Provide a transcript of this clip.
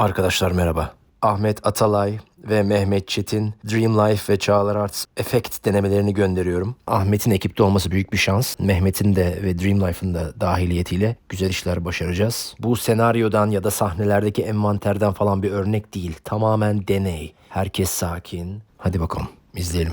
Arkadaşlar merhaba. Ahmet Atalay ve Mehmet Çetin Dream Life ve Çağlar Arts Effect denemelerini gönderiyorum. Ahmet'in ekipte olması büyük bir şans. Mehmet'in de ve Dream Life'ın da dahiliyetiyle güzel işler başaracağız. Bu senaryodan ya da sahnelerdeki envanterden falan bir örnek değil. Tamamen deney. Herkes sakin. Hadi bakalım izleyelim.